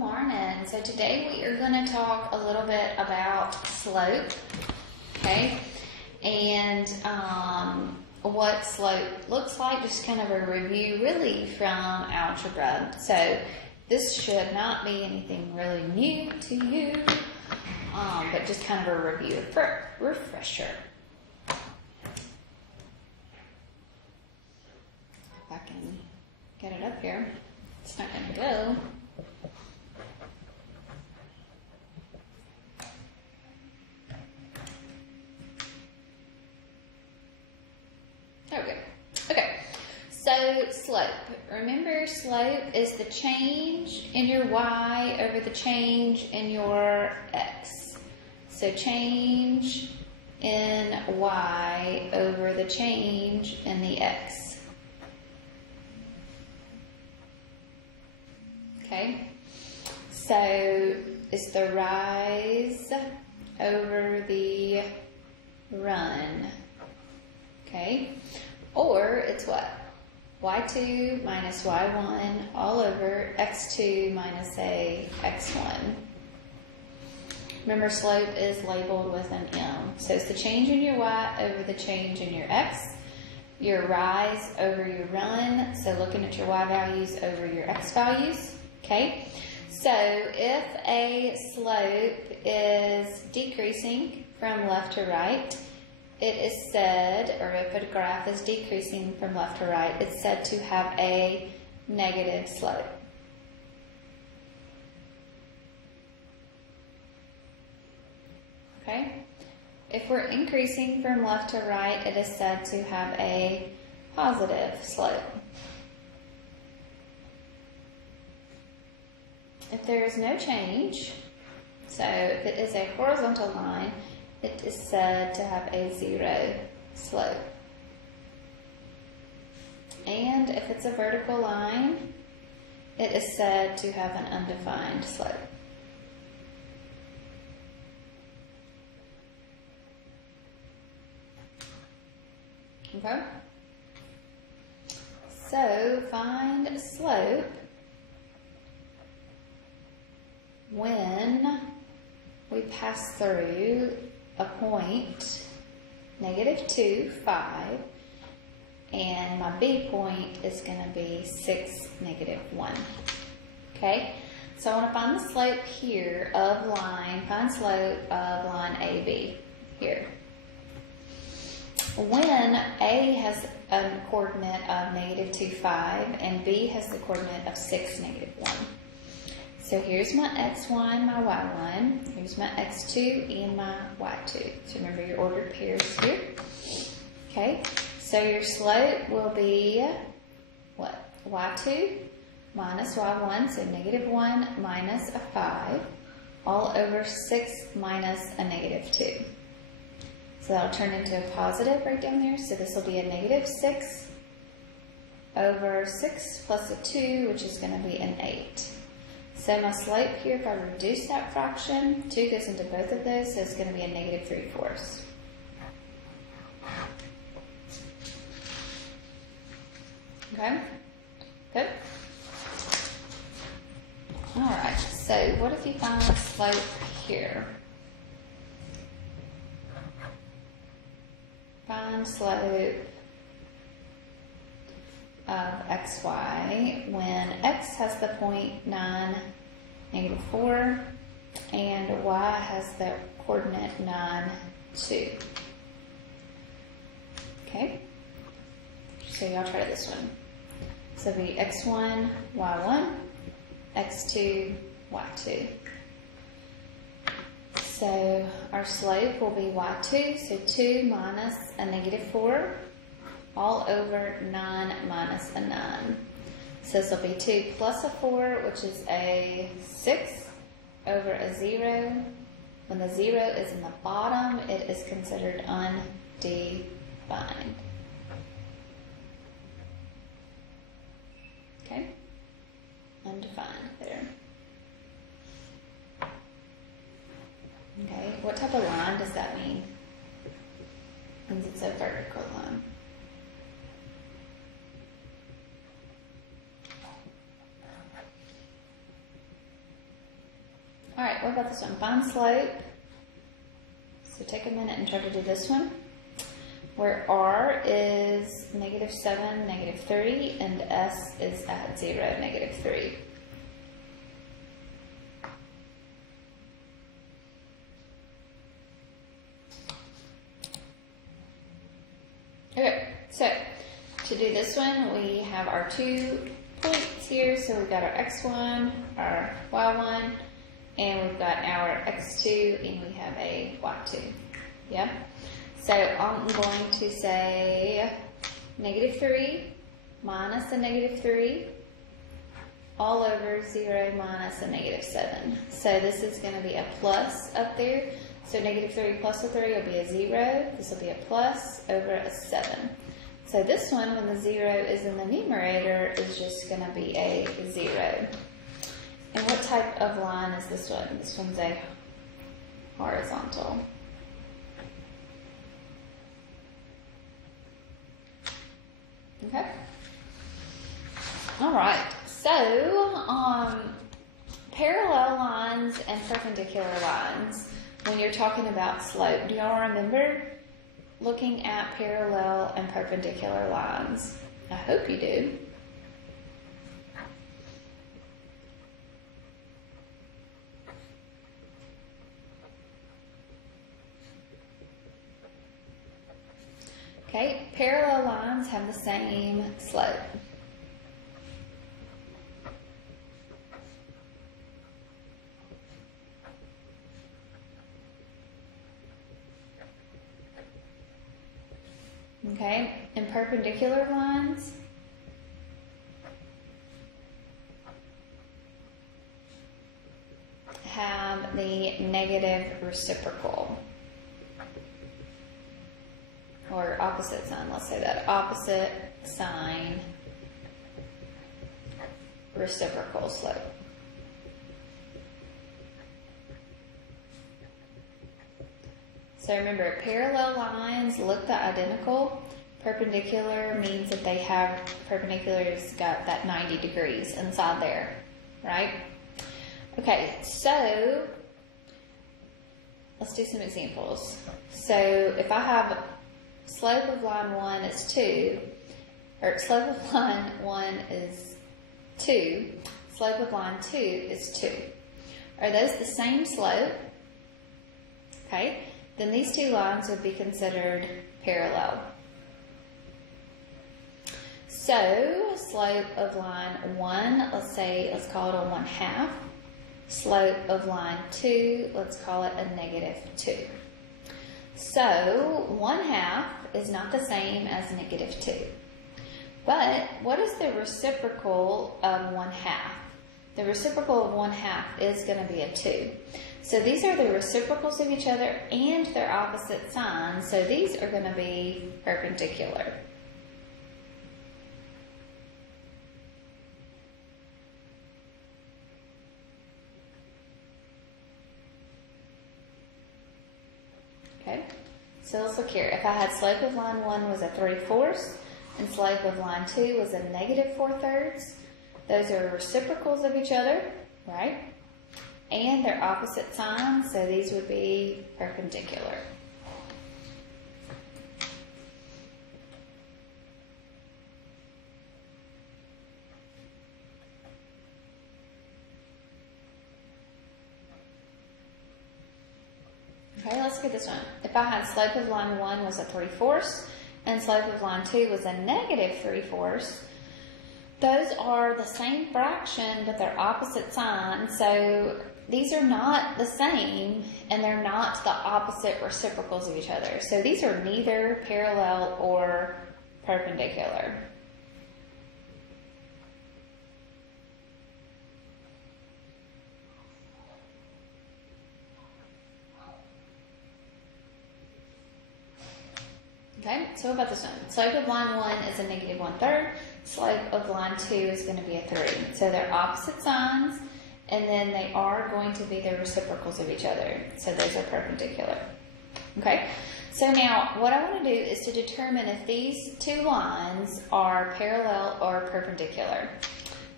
morning. So today we are going to talk a little bit about slope, okay, and what slope looks like, just kind of a review really from algebra. So this should not be anything really new to you, but just kind of a review, refresher. If I can get it up here, it's not going to go. There we go. Okay, so slope. Remember, slope is the change in your y over the change in your x. So change in y over the change in the x. Okay, so it's the rise over the run. Okay, or it's what? Y2 minus Y1 all over X2 minus a X1. Remember, slope is labeled with an M. So it's the change in your Y over the change in your X, your rise over your run, so looking at your Y values over your X values. Okay, so if a slope is decreasing from left to right, it is said, or if a graph is decreasing from left to right, it's said to have a negative slope. Okay? If we're increasing from left to right, it is said to have a positive slope. If there is no change, so if it is a horizontal line, it is said to have a zero slope. And if it's a vertical line, it is said to have an undefined slope. Okay? So find slope when we pass through a point, -2, 5, and my B point is going to be 6, -1. Okay, so I want to find the slope here of line, find slope of line AB here. When A has a coordinate of -2, 5, and B has the coordinate of 6, -1. So here's my x1, my y1, here's my x2 and my y2. So remember your ordered pairs here. Okay, so your slope will be what? Y2 minus y1, so -1 minus a 5, all over 6 minus a -2. So that'll turn into a positive right down there. So this will be a -6 over 6 plus a 2, which is going to be an 8. So my slope here, if I reduce that fraction, 2 goes into both of those, so it's going to be a -3/4. Okay? Good? Alright, so what if you find a slope here? Find slope of xy when x has the point 9, -4, and y has the coordinate 9, 2. Okay? So y'all try this one. So it'll be x1, y1, x2, y2. So our slope will be y2, so 2 minus a -4, all over 9 minus a 9. So this will be 2 plus a 4, which is a 6, over a 0. When the 0 is in the bottom, it is considered undefined. Okay? Undefined there. Okay, what type of line does that mean? Means it's a vertical line. All right, what about this one? Find slope. So take a minute and try to do this one. Where R is -7, -3, and S is at 0, -3. Okay, so to do this one, we have our 2 points here. So we've got our x1, our y1, and we've got our x2, and we have a y2. Yeah? So I'm going to say -3 minus a -3 all over 0 minus a -7. So this is going to be a plus up there. So -3 plus a 3 will be a 0. This will be a plus over a 7. So this one, when the 0 is in the numerator, is just going to be a 0. And what type of line is this one? This one's a horizontal. Okay. All right. So, parallel lines and perpendicular lines, when you're talking about slope, do y'all remember looking at parallel and perpendicular lines? I hope you do. Okay, parallel lines have the same slope. Okay, and perpendicular lines have the negative reciprocal. Or opposite sign, let's say that. Opposite sign reciprocal slope. So remember, parallel lines look the identical. Perpendicular means that they have, perpendicular's got that 90 degrees inside there, right? Okay, so let's do some examples. So if I have slope of line 1 is 2, or slope of line 1 is 2, slope of line 2 is 2. Are those the same slope? Okay, then these two lines would be considered parallel. So, slope of line 1, let's call it a 1/2. Slope of line 2, let's call it a -2. So, 1/2 is not the same as -2. But what is the reciprocal of 1/2? The reciprocal of 1/2 is going to be a 2. So these are the reciprocals of each other and their opposite signs. So these are going to be perpendicular. Okay, so let's look here. If I had slope of line 1 was a 3/4 and slope of line 2 was a -4/3, those are reciprocals of each other, right? And they're opposite signs, so these would be perpendicular. Okay, let's get this one. If I had slope of line 1 was a 3/4 and slope of line 2 was a -3/4, those are the same fraction, but they're opposite signs. So these are not the same, and they're not the opposite reciprocals of each other. So these are neither parallel or perpendicular. Okay, so what about this one? Slope of line 1 is a -1/3. Slope of line 2 is going to be a 3. So they're opposite signs, and then they are going to be the reciprocals of each other. So those are perpendicular. Okay, so now what I want to do is to determine if these two lines are parallel or perpendicular.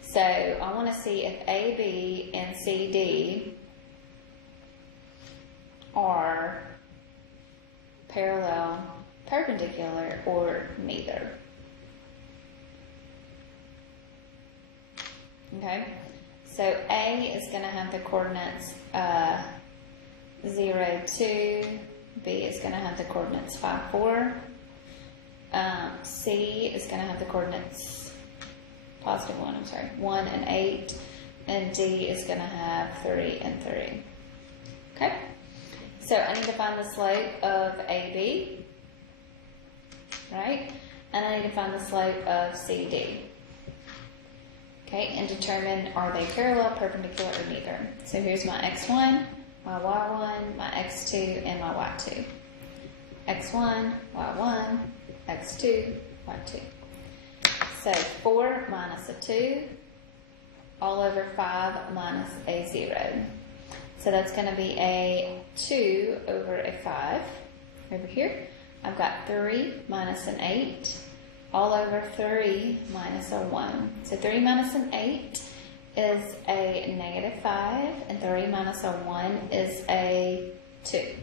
So I want to see if AB and CD are parallel, perpendicular, or neither. Okay, so A is going to have the coordinates 0, 2. B is going to have the coordinates 5, 4. C is going to have the coordinates positive 1, 1 and 8. And D is going to have 3 and 3. Okay, so I need to find the slope of AB, right? And I need to find the slope of CD. Okay, and determine, are they parallel, perpendicular, or neither? So here's my x1, my y1, my x2, and my y2. x1, y1, x2, y2. So 4 minus a 2, all over 5 minus a 0. So that's going to be a 2 over a 5 over here. I've got 3 minus an 8, all over 3 minus a 1. So 3 minus an 8 is a negative 5, and 3 minus a 1 is a 2.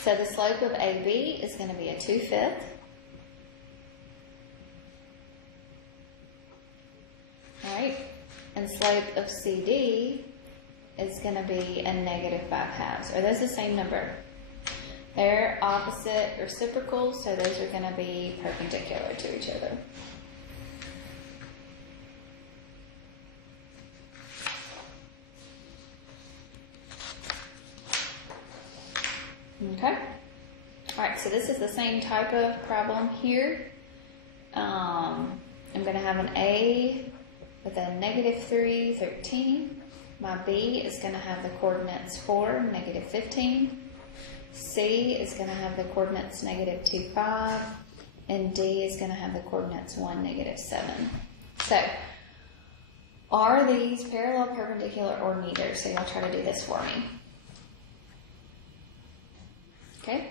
So the slope of AB is going to be a 2/5. All right, and slope of CD is going to be a negative 5/2. Are those the same number? They're opposite reciprocals, so those are going to be perpendicular to each other. Okay. All right, so this is the same type of problem here. I'm going to have an A with a negative 3, 13. My B is going to have the coordinates 4, negative 15. C is going to have the coordinates negative 2, 5. And D is going to have the coordinates 1, negative 7. So, are these parallel, perpendicular, or neither? So y'all try to do this for me. Okay,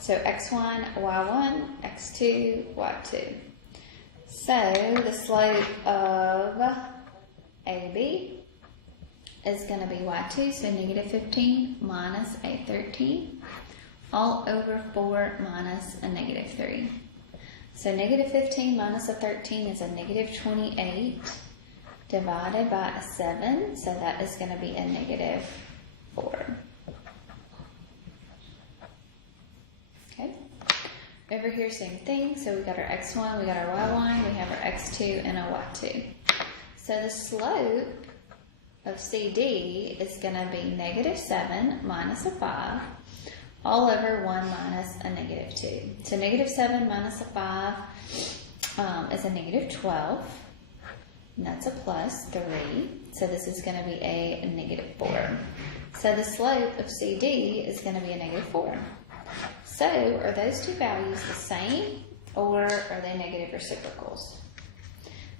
so x1, y1, x2, y2. So the slope of AB is going to be y2, so negative 15 minus a 13, all over 4 minus a negative 3. So negative 15 minus a 13 is a negative 28 divided by a 7, so that is going to be a negative 4. Okay. Over here, same thing. So we got our x1, we got our y1, we have our x2 and our y2. So the slope of CD is going to be negative 7 minus a 5, all over 1 minus a negative 2. So negative 7 minus a 5 is a negative 12, and that's a plus 3. So this is going to be a negative 4. So the slope of CD is going to be a negative 4. So, are those two values the same, or are they negative reciprocals?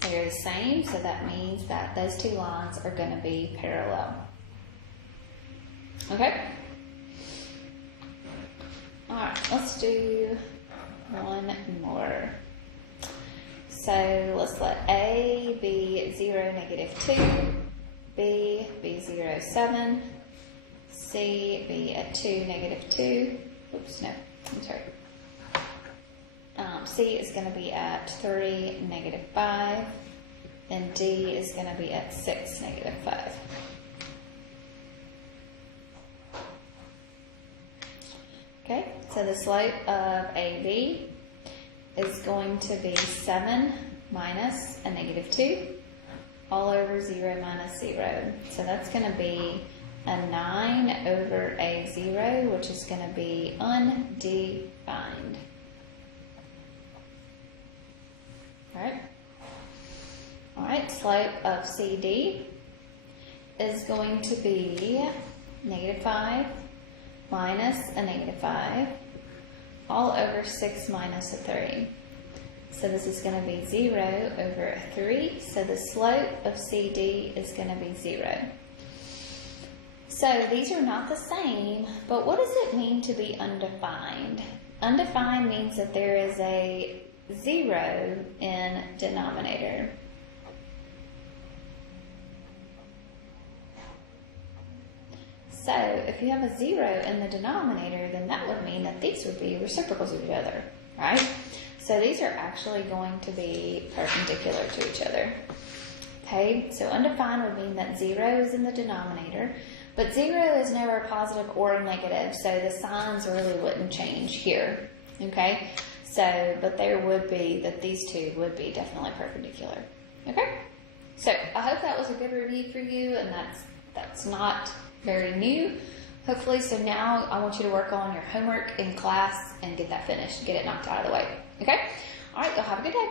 They are the same, so that means that those two lines are going to be parallel. Okay? Alright, let's do one more. So, let's let A be 0, negative 2, B be 0, 7, C be a 2, negative 2. Oops, no, I'm sorry. C is going to be at 3, negative 5, and D is going to be at 6, negative 5. Okay, so the slope of AB is going to be 7 minus a negative 2, all over 0 minus 0. So that's going to be a 9 over a 0, which is going to be undefined. Alright, slope of CD is going to be negative 5 minus a negative 5, all over 6 minus a 3. So this is going to be 0 over a 3, so the slope of CD is going to be 0. So these are not the same, but what does it mean to be undefined? Undefined means that there is a 0 in denominator. So if you have a 0 in the denominator, then that would mean that these would be reciprocals of each other, right? So these are actually going to be perpendicular to each other. Okay, so undefined would mean that 0 is in the denominator, but 0 is never a positive or a negative, so the signs really wouldn't change here. Okay, so, but there would be, that these two would be definitely perpendicular. Okay, so I hope that was a good review for you, and that's not very new, hopefully. So now I want you to work on your homework in class and get that finished, get it knocked out of the way. Okay, all right, y'all have a good day.